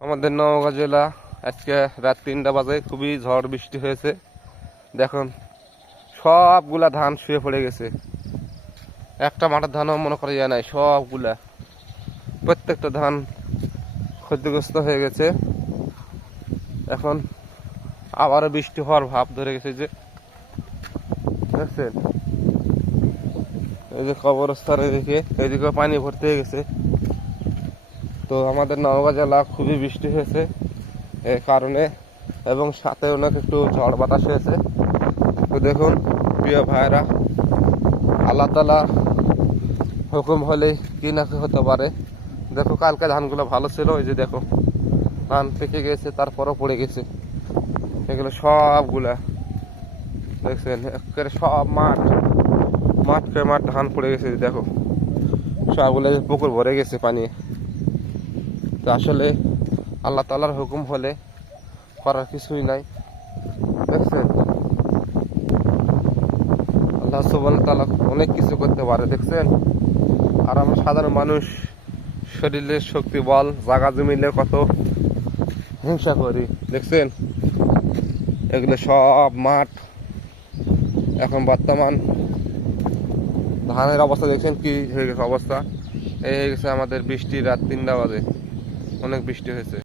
আমাদের নওগাঁ জেলা আজকে রাত 3টা বাজে খুবই ঝড় বৃষ্টি হয়েছে। দেখুন সবগুলা ধান শুয়ে পড়ে গেছে, একটা মাঠের ধানও মনে করা যায় নাই, সবগুলা প্রত্যেকটা ধান ক্ষতিগ্রস্ত হয়ে গেছে। এখন আবারও বৃষ্টি হওয়ার ভাব ধরে গেছে, যে দেখছেন এই যে কবরস্থান, এদিকে এদিকে পানি ভর্তি হয়ে গেছে। তো আমাদের নওগাঁ জেলা খুবই বৃষ্টি হয়েছে এই কারণে, এবং সাথে অনেক একটু ঝড় বাতাস হয়েছে। তো দেখুন প্রিয় ভাইরা, আল্লাহ তাআলা হুকুম হলেই কি না কি হতে পারে। দেখো কালকে ধানগুলো ভালো ছিল, ওই যে দেখো ধান পেকে গেছে, তারপরও পড়ে গেছে। এগুলো সবগুলা দেখছেন একেবারে সব মাঠ ধান পড়ে গেছে, দেখো সবগুলো পুকুর ভরে গেছে পানি। তো আসলে আল্লাহ তাআলার হুকুম হলে করার কিছুই নাই, দেখছেন আল্লাহ সুবহানাহু ওয়া তাআলা অনেক কিছু করতে পারে, দেখছেন। আর আমরা সাধারণ মানুষ শরীরের শক্তি বল জাগা জমিলে কত হিংসা করি, দেখছেন এগুলো সব মাঠ। এখন বর্তমান ধানের অবস্থা দেখছেন কি হয়ে গেছে অবস্থা। এই হয়ে গেছে আমাদের বৃষ্টি, রাত 3টা বাজে অনেক বৃষ্টি হয়েছে।